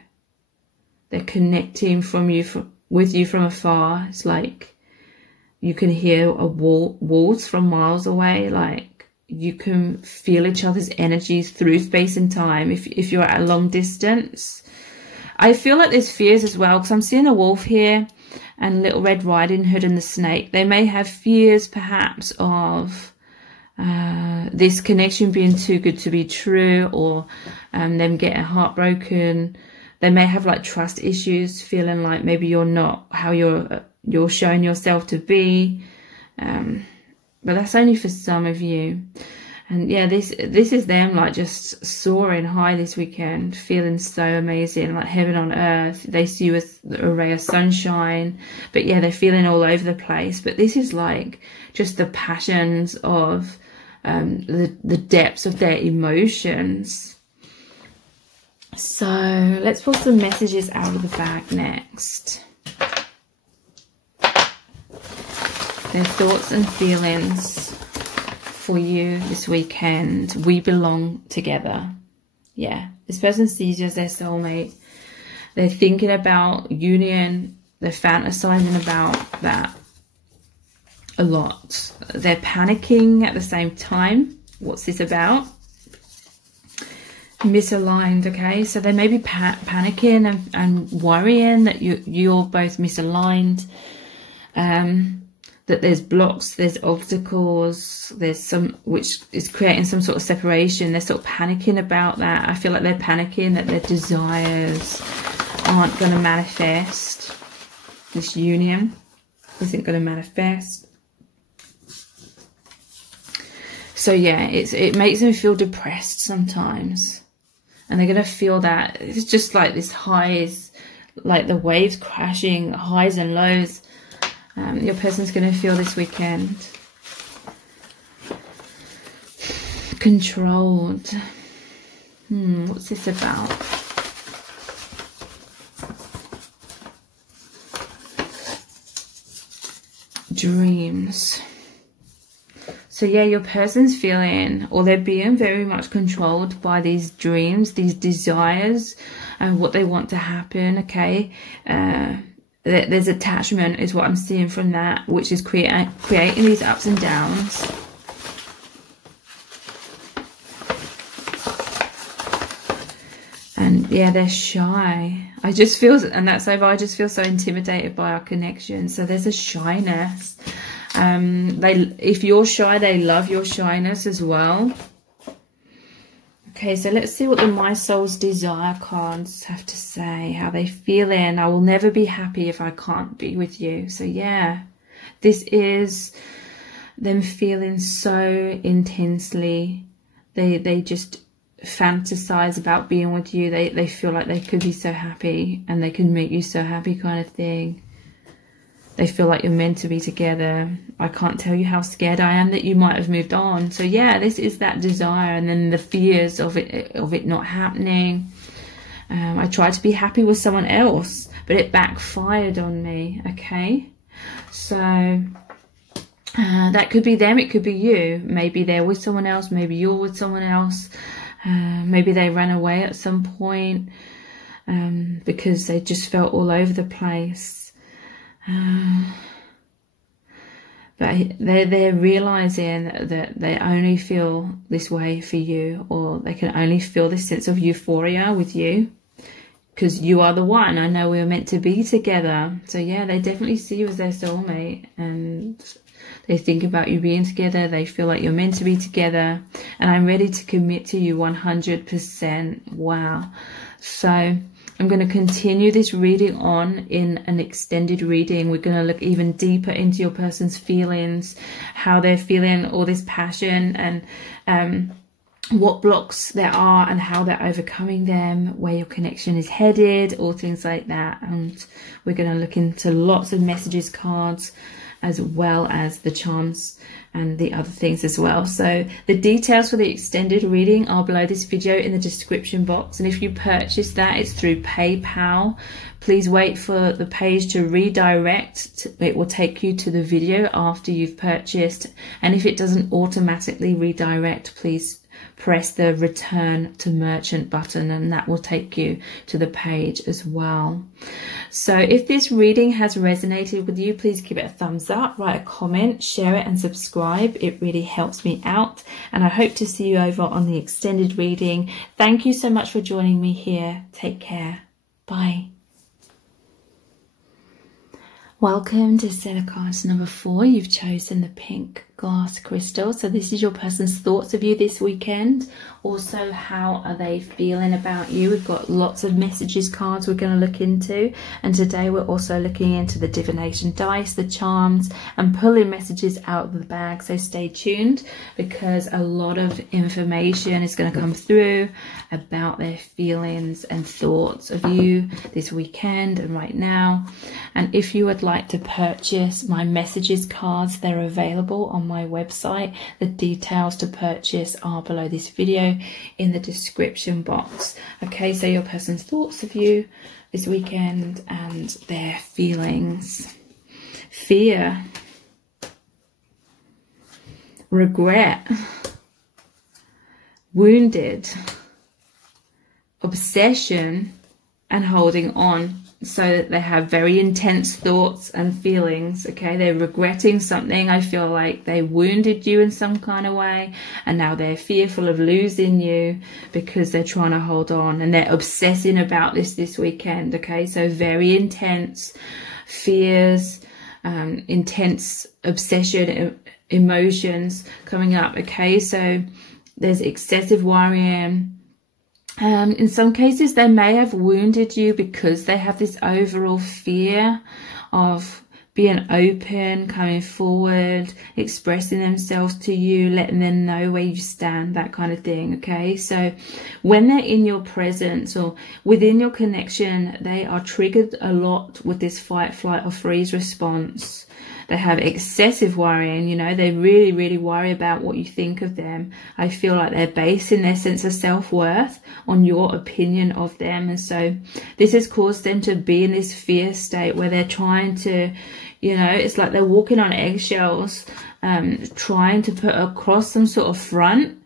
They're connecting with you from afar. It's like you can hear walls from miles away. Like you can feel each other's energies through space and time if you're at a long distance. I feel like there's fears as well, because I'm seeing a wolf here and Little Red Riding Hood and the snake. They may have fears perhaps of this connection being too good to be true, or them getting heartbroken. They may have like trust issues, feeling like maybe you're not how you're showing yourself to be. But that's only for some of you. And yeah, this is them like just soaring high this weekend, feeling so amazing, like heaven on earth. They see you as a ray of sunshine, but yeah, they're feeling all over the place. But this is like just the passions of the depths of their emotions. So let's pull some messages out of the bag next. Their thoughts and feelings for you this weekend. We belong together. Yeah, this person sees you as their soulmate. They're thinking about union. They're fantasizing about that a lot. They're panicking at the same time. What's this about? Misaligned, okay? So they may be panicking and worrying that you're both misaligned. That there's blocks, there's obstacles, there's some, which is creating some sort of separation. They're sort of panicking about that. I feel like they're panicking that their desires aren't going to manifest. This union isn't going to manifest. So yeah, it makes them feel depressed sometimes. And they're going to feel that it's just like this highs, like the waves crashing, highs and lows. Your person's going to feel this weekend controlled. What's this about? Dreams. So yeah, your person's feeling, or they're being very much controlled by these dreams, these desires, and what they want to happen, okay? There's attachment is what I'm seeing from that, which is creating these ups and downs. And yeah, they're shy. I just feel, and that's over, I just feel so intimidated by our connection. So there's a shyness. If you're shy, they love your shyness as well. Okay, so let's see what the My Soul's Desire cards have to say. How they feeling. I will never be happy if I can't be with you. So yeah, this is them feeling so intensely. They just fantasize about being with you. They feel like they could be so happy and they can make you so happy, kind of thing. They feel like you're meant to be together. I can't tell you how scared I am that you might have moved on. So yeah, this is that desire, and then the fears of it not happening. I tried to be happy with someone else, but it backfired on me. Okay, so that could be them. It could be you. Maybe they're with someone else. Maybe you're with someone else. Maybe they ran away at some point because they just felt all over the place. But they're realizing that they only feel this way for you, or they can only feel this sense of euphoria with you because you are the one. I know we were meant to be together. So yeah, they definitely see you as their soulmate, and they think about you being together. They feel like you're meant to be together, and I'm ready to commit to you 100%. Wow. So I'm going to continue this reading on in an extended reading. We're going to look even deeper into your person's feelings, how they're feeling all this passion, and what blocks there are and how they're overcoming them, where your connection is headed, all things like that. And we're going to look into lots of messages cards, as well as the charms and the other things as well. So the details for the extended reading are below this video in the description box, and if you purchase that, it's through PayPal. Please wait for the page to redirect. It will take you to the video after you've purchased, and if it doesn't automatically redirect, please press the return to merchant button, and that will take you to the page as well. So if this reading has resonated with you, please give it a thumbs up, write a comment, share it and subscribe. It really helps me out, and I hope to see you over on the extended reading. Thank you so much for joining me here. Take care. Bye. Welcome to set of cards number 4. You've chosen the pink glass crystal. So this is your person's thoughts of you this weekend. Also, how are they feeling about you? We've got lots of messages cards we're going to look into. And today we're also looking into the divination dice, the charms, and pulling messages out of the bag. So stay tuned, because a lot of information is going to come through about their feelings and thoughts of you this weekend and right now. And if you would like to purchase my messages cards, they're available on my website. The details to purchase are below this video in the description box. Okay, so your person's thoughts of you this weekend and their feelings. Fear. regret, wounded, obsession, and holding on. So that they have very intense thoughts and feelings. Okay, they're regretting something. I feel like they wounded you in some kind of way, and now they're fearful of losing you because they're trying to hold on, and they're obsessing about this weekend. Okay, so very intense fears, intense obsession, emotions coming up. Okay, so there's excessive worrying. In some cases, they may have wounded you because they have this overall fear of being open, coming forward, expressing themselves to you, letting them know where you stand, that kind of thing. Okay, so when they're in your presence or within your connection, they are triggered a lot with this fight, flight, or freeze response. They have excessive worrying, you know, they really, really worry about what you think of them. I feel like they're basing their sense of self-worth on your opinion of them. And so this has caused them to be in this fear state where they're trying to, you know, it's like they're walking on eggshells, trying to put across some sort of front,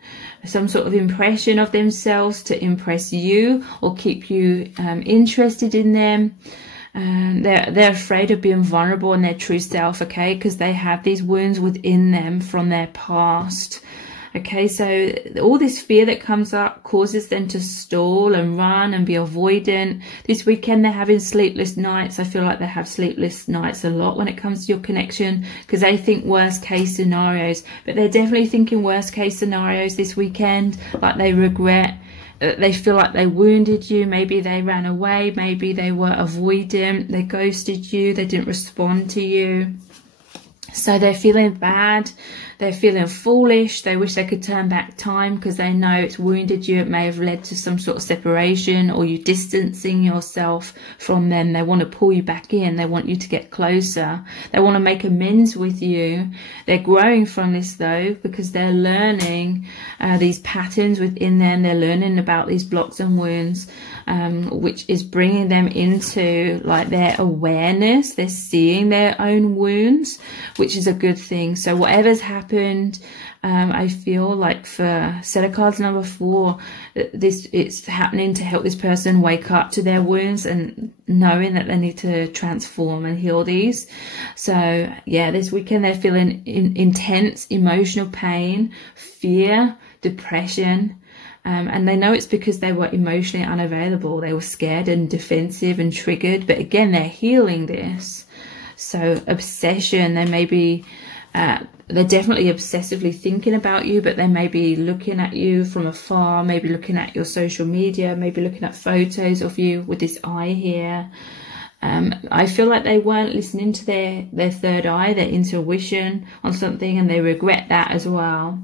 some sort of impression of themselves to impress you or keep you interested in them. They're afraid of being vulnerable in their true self, okay, because they have these wounds within them from their past. Okay, so all this fear that comes up causes them to stall and run and be avoidant. This weekend they're having sleepless nights. I feel like they have sleepless nights a lot when it comes to your connection because they think worst case scenarios, but they're definitely thinking worst case scenarios this weekend, like they regret. They feel like they wounded you. Maybe they ran away. Maybe they were avoidant. They ghosted you. They didn't respond to you. So they're feeling bad. They're feeling foolish. They wish they could turn back time because they know it's wounded you. It may have led to some sort of separation or you distancing yourself from them. They want to pull you back in. They want you to get closer. They want to make amends with you. They're growing from this though because they're learning these patterns within them. They're learning about these blocks and wounds, which is bringing them into like their awareness. They're seeing their own wounds, which is a good thing. So whatever's happened, I feel like for set of cards number 4, it's happening to help this person wake up to their wounds and knowing that they need to transform and heal these. So yeah, this weekend they're feeling intense emotional pain, fear, depression. And they know it's because they were emotionally unavailable. They were scared and defensive and triggered. But again, they're healing this. So obsession, they may be, they're definitely obsessively thinking about you, but they may be looking at you from afar, maybe looking at your social media, maybe looking at photos of you with this eye here. I feel like they weren't listening to their third eye, their intuition on something, and they regret that as well.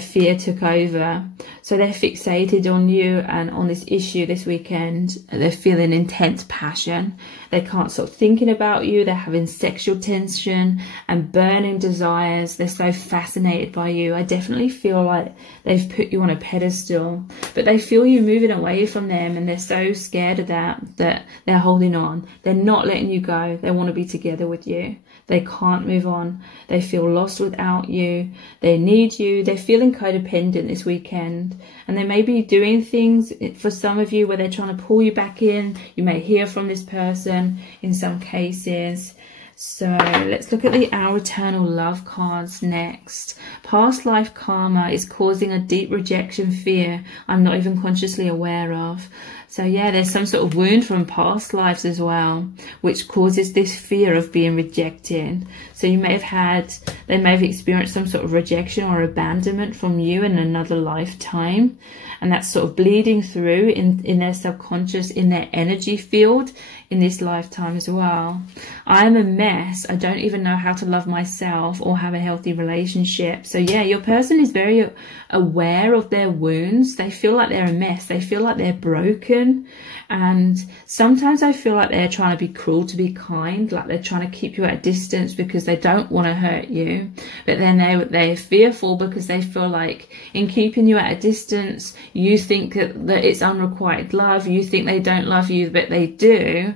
Fear took over. So they're fixated on you and on this issue this weekend. They're feeling intense passion. They can't stop thinking about you. They're having sexual tension and burning desires. They're so fascinated by you. I definitely feel like they've put you on a pedestal, but they feel you moving away from them, and they're so scared of that they're holding on. They're not letting you go. They want to be together with you. They can't move on. They feel lost without you. They need you. They're feeling codependent this weekend. And they may be doing things for some of you where they're trying to pull you back in. You may hear from this person in some cases. So let's look at the Our Eternal Love cards next. Past life karma is causing a deep rejection fear I'm not even consciously aware of. So yeah, there's some sort of wound from past lives as well, which causes this fear of being rejected. So you may have they may have experienced some sort of rejection or abandonment from you in another lifetime. And that's sort of bleeding through in their subconscious, in their energy field in this lifetime as well. I'm a mess. I don't even know how to love myself or have a healthy relationship. So yeah, your person is very aware of their wounds. They feel like they're a mess. They feel like they're broken. And sometimes I feel like they're trying to be cruel to be kind, like they're trying to keep you at a distance because they don't want to hurt you. But then they're fearful because they feel like in keeping you at a distance, you think that it's unrequited love. You think they don't love you, but they do.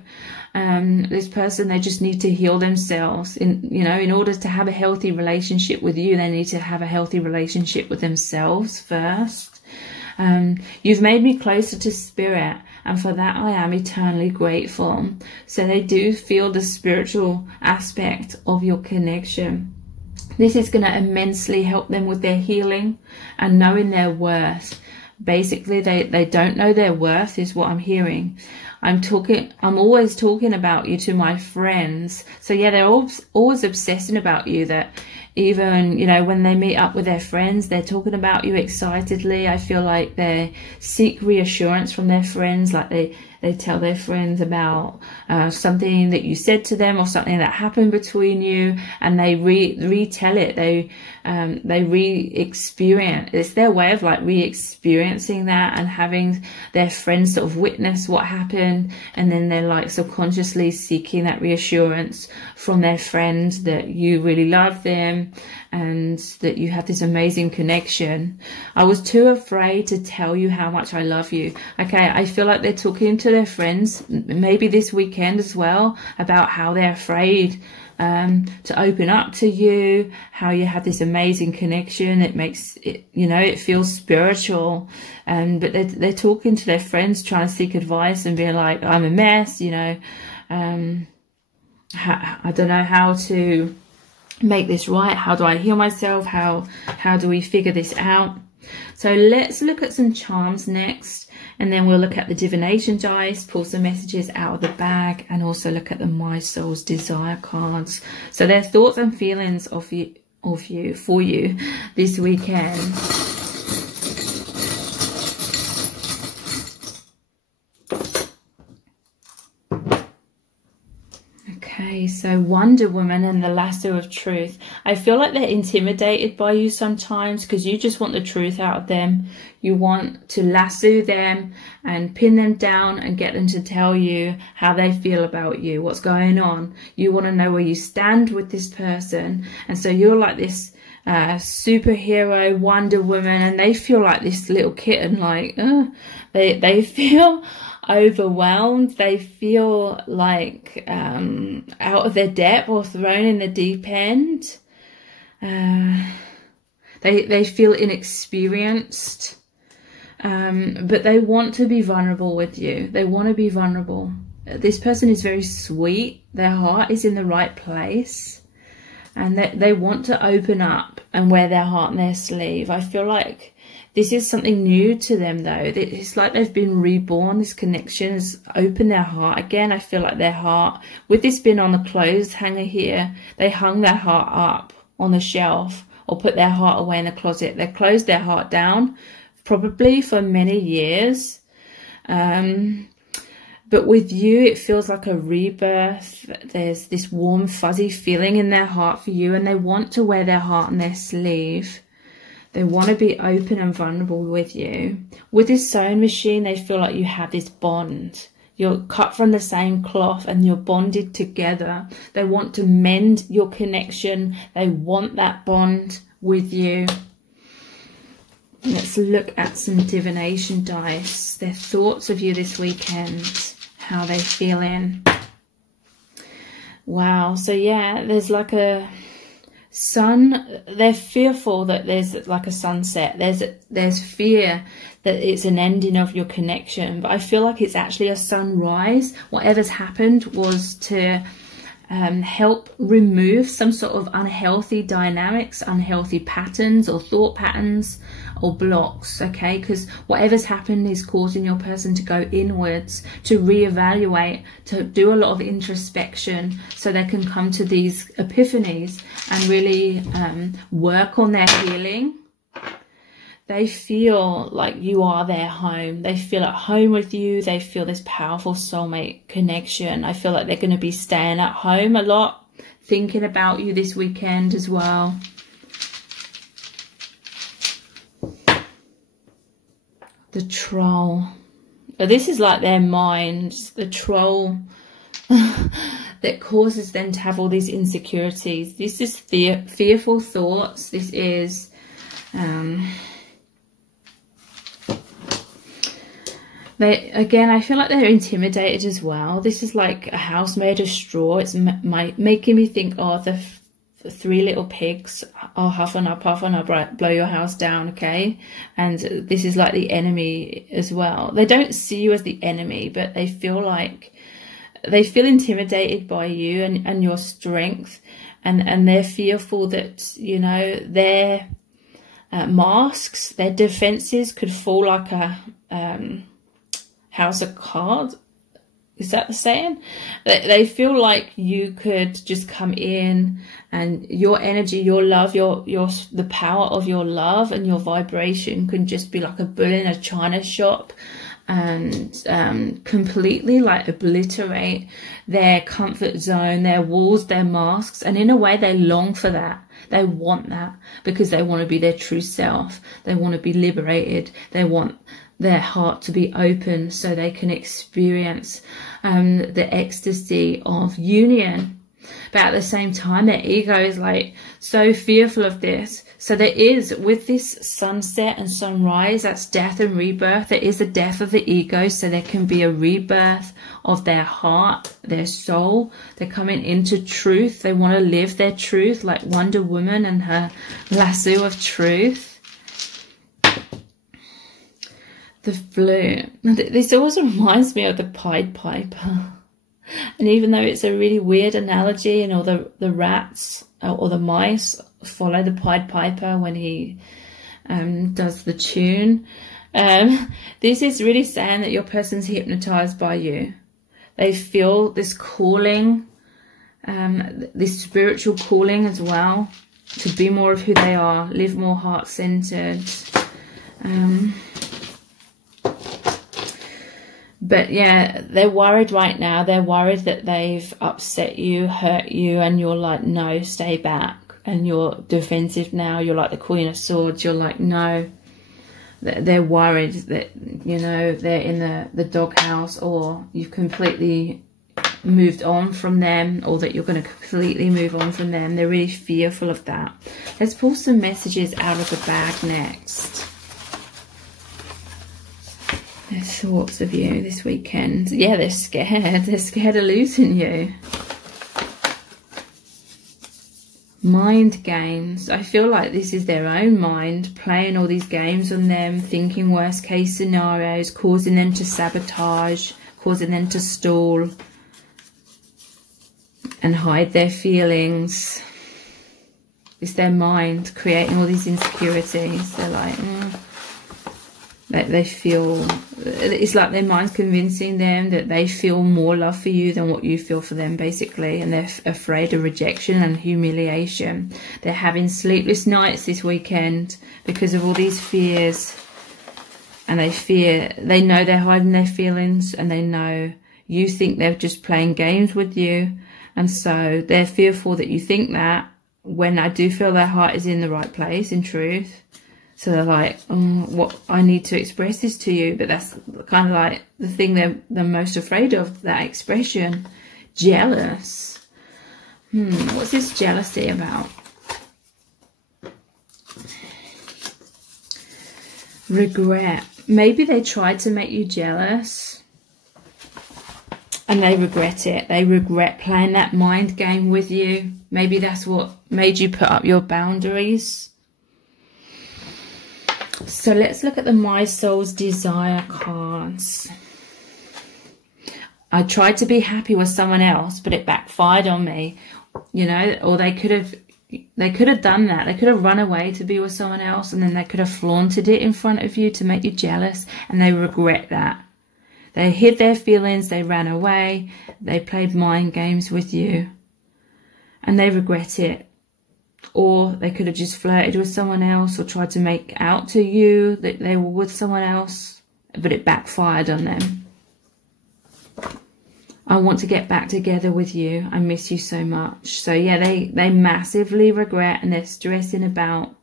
This person, they just need to heal themselves. In order to have a healthy relationship with you, they need to have a healthy relationship with themselves first. You've made me closer to spirit, and for that I am eternally grateful. So they do feel the spiritual aspect of your connection. This is going to immensely help them with their healing and knowing their worth. Basically, they don't know their worth is what I'm hearing. I'm always talking about you to my friends. So yeah, they're always obsessing about you, that even, when they meet up with their friends, they're talking about you excitedly. I feel like they seek reassurance from their friends, like they tell their friends about something that you said to them or something that happened between you, and they retell it. They re-experience. It's their way of like re-experiencing that and having their friends sort of witness what happened, and then they're like subconsciously seeking that reassurance from their friends that you really love them and that you have this amazing connection. I was too afraid to tell you how much I love you. Okay, I feel like they're talking to their friends, maybe this weekend as well, about how they're afraid to open up to you, how you have this amazing connection. It makes it, it feels spiritual. But they're talking to their friends, trying to seek advice and being like, I'm a mess, I don't know how to make this right. How do I heal myself? How do we figure this out? So let's look at some charms next, and then we'll look at the divination dice, pull some messages out of the bag, and also look at the My Soul's Desire cards. So their thoughts and feelings for you this weekend. Okay, so Wonder Woman and the Lasso of Truth. I feel like they're intimidated by you sometimes because you just want the truth out of them. You want to lasso them and pin them down and get them to tell you how they feel about you, what's going on. You want to know where you stand with this person. And so you're like this superhero Wonder Woman, and they feel like this little kitten, like they feel overwhelmed. They feel like out of their depth or thrown in the deep end. They feel inexperienced, but they want to be vulnerable with you. They want to be vulnerable. This person is very sweet. Their heart is in the right place, and they want to open up and wear their heart on their sleeve. I feel like this is something new to them, though. It's like they've been reborn. This connection has opened their heart. Again, I feel like their heart, with this being on the clothes hanger here, they hung their heart up on the shelf or put their heart away in the closet. They closed their heart down, probably for many years. But with you, it feels like a rebirth. There's this warm, fuzzy feeling in their heart for you, and they want to wear their heart on their sleeve. They want to be open and vulnerable with you. With this sewing machine, they feel like you have this bond. You're cut from the same cloth and you're bonded together. They want to mend your connection. They want that bond with you. Let's look at some divination dice. Their thoughts of you this weekend. How they feeling. Wow. So yeah, there's like a sun. They're fearful that there's like a sunset. There's fear that it's an ending of your connection, but I feel like it's actually a sunrise. Whatever's happened was to help remove some sort of unhealthy dynamics, unhealthy patterns or thought patterns or blocks, okay? Because whatever's happened is causing your person to go inwards, to reevaluate, to do a lot of introspection so they can come to these epiphanies and really work on their healing. They feel like you are their home. They feel at home with you. They feel this powerful soulmate connection. I feel like they're going to be staying at home a lot, thinking about you this weekend as well. The Troll. This is like their mind, the troll that causes them to have all these insecurities. This is fearful thoughts. This Again, I feel like they're intimidated as well. This is like a house made of straw. It's making me think, oh, the three little pigs, oh, huff and up, blow your house down, okay? And this is like the enemy as well. They don't see you as the enemy, but they feel intimidated by you and your strength, and they're fearful that, you know, their masks, their defenses could fall like a house of cards. Is that the saying? They feel like you could just come in, and your energy, your love, the power of your love and your vibration can just be like a bull in a china shop, and completely like obliterate their comfort zone, their walls, their masks. And in a way, they long for that. They want that because they want to be their true self. They want to be liberated. They want their heart to be open so they can experience the ecstasy of union. But at the same time, their ego is like so fearful of this. So there is, with this sunset and sunrise, that's death and rebirth. There is a death of the ego, so there can be a rebirth of their heart, their soul. They're coming into truth. They want to live their truth, like Wonder Woman and her lasso of truth. The blue. This also reminds me of the Pied Piper. And even though it's a really weird analogy, and all the rats or the mice follow the Pied Piper when he does the tune, this is really saying that your person's hypnotized by you. They feel this calling, this spiritual calling as well, to be more of who they are, live more heart-centered. But yeah, they're worried right now. They're worried that they've upset you, hurt you, and you're like, no, stay back. And you're defensive now. You're like the Queen of Swords. You're like, no. They're worried that, you know, they're in the doghouse, or you've completely moved on from them, or that you're going to completely move on from them. They're really fearful of that. Let's pull some messages out of the bag next. Their thoughts of you this weekend. Yeah, they're scared. They're scared of losing you. Mind games. I feel like this is their own mind playing all these games on them, thinking worst case scenarios, causing them to sabotage, causing them to stall and hide their feelings. It's their mind creating all these insecurities. They're like, they feel, it's like their mind's convincing them that they feel more love for you than what you feel for them, basically. And they're afraid of rejection and humiliation. They're having sleepless nights this weekend because of all these fears. And they know they're hiding their feelings, and they know you think they're just playing games with you. And so they're fearful that you think that, when I do feel their heart is in the right place, in truth. So they're like, what, I need to express this to you. But that's kind of like the thing they're most afraid of, that expression. Jealous. What's this jealousy about? Regret. Maybe they tried to make you jealous and they regret it. They regret playing that mind game with you. Maybe that's what made you put up your boundaries. So let's look at the My Soul's Desire cards. I tried to be happy with someone else, but it backfired on me. You know, or they could have done that. They could have run away to be with someone else, and then they could have flaunted it in front of you to make you jealous, and they regret that. They hid their feelings, they ran away, they played mind games with you, and they regret it. Or they could have just flirted with someone else, or tried to make out to you that they were with someone else, but it backfired on them. I want to get back together with you. I miss you so much. So yeah, they massively regret, and they're stressing about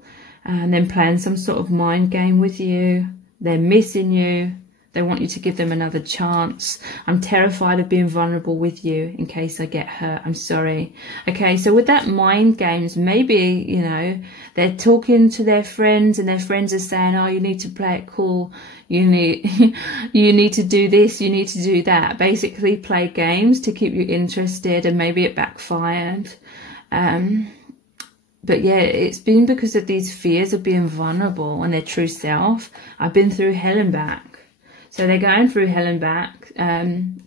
and then playing some sort of mind game with you. They're missing you. They want you to give them another chance. I'm terrified of being vulnerable with you in case I get hurt. I'm sorry. Okay, so with that mind games, maybe, you know, they're talking to their friends and their friends are saying, oh, you need to play it cool. You need to do this, you need to do that. Basically play games to keep you interested, and maybe it backfired. But yeah, it's been because of these fears of being vulnerable and their true self. I've been through hell and back. So they're going through hell and back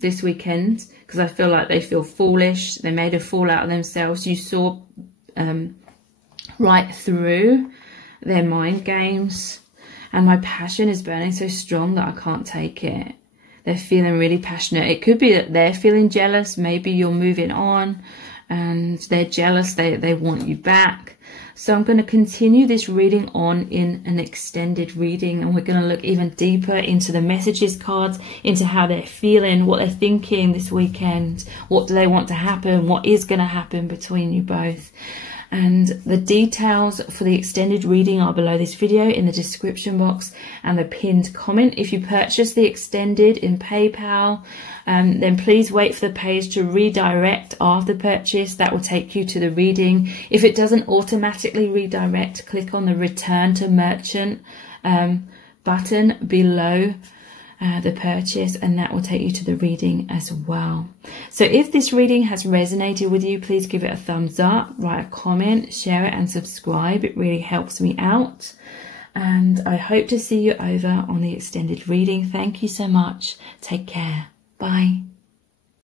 this weekend, because I feel like they feel foolish. They made a fool out of themselves. You saw right through their mind games. And my passion is burning so strong that I can't take it. They're feeling really passionate. It could be that they're feeling jealous. Maybe you're moving on and they're jealous. They want you back. So I'm going to continue this reading on in an extended reading. And we're going to look even deeper into the messages cards, into how they're feeling, what they're thinking this weekend. What do they want to happen? What is going to happen between you both? And the details for the extended reading are below this video in the description box and the pinned comment. If you purchase the extended in PayPal, then please wait for the page to redirect after purchase. That will take you to the reading. If it doesn't automatically redirect, click on the return to merchant button below the purchase, and that will take you to the reading as well. So if this reading has resonated with you, please give it a thumbs up, write a comment, share it and subscribe. It really helps me out. And I hope to see you over on the extended reading. Thank you so much. Take care. Bye.